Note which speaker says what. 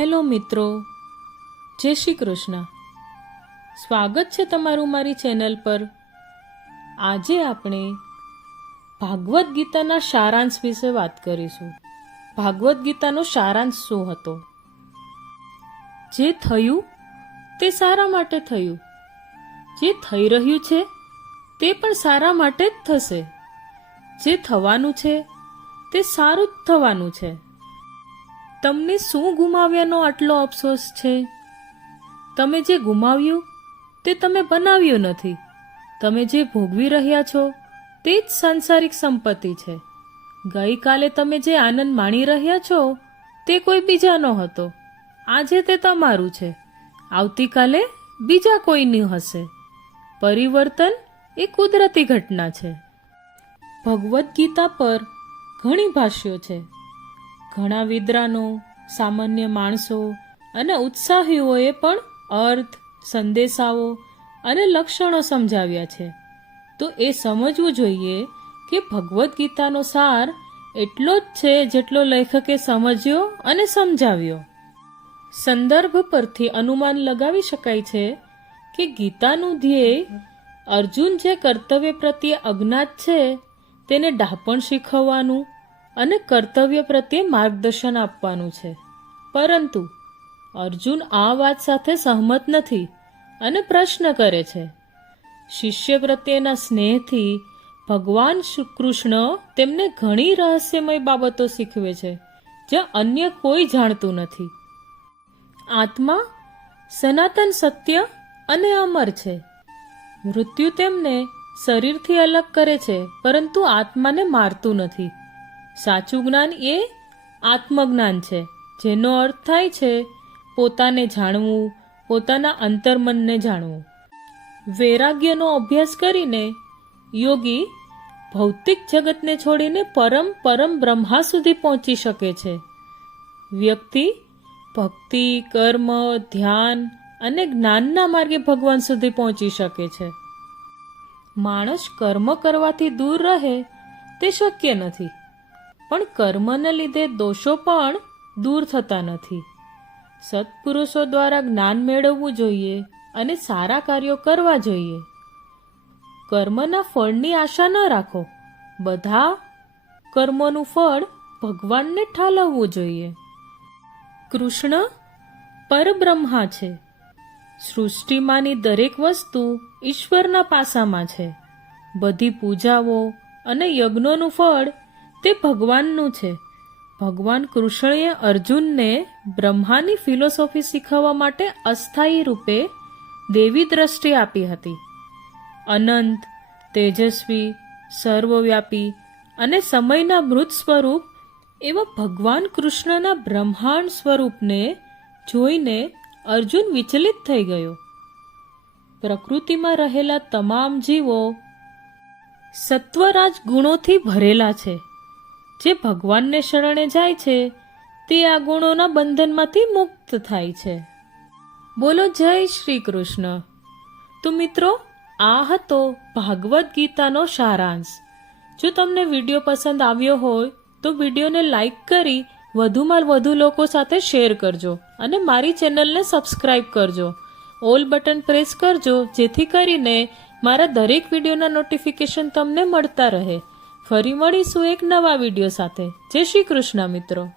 Speaker 1: Hello મિત્રો, જય શ્રી કૃષ્ણ. સ્વાગત છે તમારું મારી ચેનલ પર. આજે આપણે ભાગવદ્ ગીતાના સારાંશ વિશે વાત કરીશું. ભાગવદ્ ગીતાનો સારાંશ શું હતો? જે થયું તે સારા માટે થયું. જે થઈ રહ્યું છે તે પણ સારા માટે જ થશે. જે થવાનું છે તે સારું જ થવાનું છે. તમને શું ગુમાવ્યાનો આટલો અફસોસ છે? તમે જે ગુમાવ્યું, તે તમે બનાવ્યું નથી. તમે જે ભોગવી રહ્યા છો, તે જ સાંસારિક સંપત્તિ છે. ગઈકાલે તમે જે આનંદ માણી રહ્યા છો, તે કોઈ બીજાનો હતો. આજે તે તમારું છે. આવતીકાલે બીજા કોઈની હશે. પરિવર્તન એ કુદરતી ઘટના છે. ભગવદ્ ગીતા પર ઘણી ભાષ્યો છે. ઘણા વિદ્વાનો સામાન્ય માણસો અને ઉત્સાહીઓએ પણ અર્થ, સંદેશાઓ અને લક્ષણો સમજાવ્યા છે. તો એ સમજવું જોઈએ કે ભગવદ્ ગીતાનો સાર એટલો જ છે જેટલો લેખકે સમજ્યો અને સમજાવ્યો. સંદર્ભ પરથી અનુમાન લગાવી શકાય છે કે ગીતાનું ધ્યેય અર્જુન જે કર્તવ્ય પ્રત્યે અજ્ઞાત છે તેને ડાપણ શીખવવાનું અને કર્તવ્ય પ્રત્યે માર્ગદર્શન આપવાનું છે. પરંતુ અર્જુન આ વાત સાથે સહમત નથી અને પ્રશ્ન કરે છે. શિષ્ય પ્રત્યેના સ્નેહથી ભગવાન કૃષ્ણ તેમને ઘણી રહસ્યમય બાબતો શીખવે છે, જે અન્ય કોઈ જાણતું નથી. આત્મા સનાતન સત્ય અને અમર છે. મૃત્યુ તેમને શરીરથી અલગ કરે છે, પરંતુ આત્માને મારતું નથી. સાચું જ્ઞાન એ આત્મજ્ઞાન છે, જેનો અર્થ થાય છે પોતાને જાણવું, પોતાના અંતર્મનને જાણવું. વૈરાગ્યનો અભ્યાસ કરીને યોગી ભૌતિક જગતને છોડીને પરમ પરમ બ્રહ્મા સુધી પહોંચી શકે છે. વ્યક્તિ ભક્તિ, કર્મ, ધ્યાન અને જ્ઞાનના માર્ગે ભગવાન સુધી પહોંચી શકે છે. માણસ કર્મ કરવાથી દૂર રહે તે શક્ય નથી. પણ કર્મને લીધે દોષો પણ દૂર થતા નથી. સત્પુરુષો દ્વારા જ્ઞાન મેળવવું જોઈએ અને સારા કાર્યો કરવા જોઈએ. કર્મના ફળની આશા ન રાખો. બધા કર્મોનું ફળ ભગવાનને ઠાલવવું જોઈએ. કૃષ્ણ પરબ્રહ્મા છે. સૃષ્ટિમાંની દરેક વસ્તુ ઈશ્વરના પાસામાં છે. બધી પૂજાઓ અને યજ્ઞોનું ફળ તે ભગવાનનું છે. ભગવાન કૃષ્ણએ અર્જુનને બ્રહ્માની ફિલોસોફી શીખવવા માટે અસ્થાયી રૂપે દેવી દ્રષ્ટિ આપી હતી. અનંત, તેજસ્વી, સર્વવ્યાપી અને સમયના મૃત સ્વરૂપ એવા ભગવાન કૃષ્ણના બ્રહ્માંડ સ્વરૂપને જોઈને અર્જુન વિચલિત થઈ ગયો. પ્રકૃતિમાં રહેલા તમામ જીવો સત્વરાજ ગુણોથી ભરેલા છે. જે ભગવાનને શરણે જાય છે, તે આ ગુણોના બંધનમાંથી મુક્ત થાય છે. બોલો, જય શ્રી કૃષ્ણ તો મિત્રો, આ હતો ભાગવદ્ ગીતાનો સારાંશ. જો તમને વીડિયો પસંદ આવ્યો હોય, તો વિડીયોને લાઈક કરી વધુમાં વધુ લોકો સાથે શેર કરજો અને મારી ચેનલને સબસ્ક્રાઈબ કરજો. ઓલ બટન પ્રેસ કરજો, જેથી કરીને મારા દરેક વિડીયોના નોટિફિકેશન તમને મળતા રહે. ફરી મળીશું એક નવા વીડિયો સાથે. જય શ્રી કૃષ્ણ મિત્રો.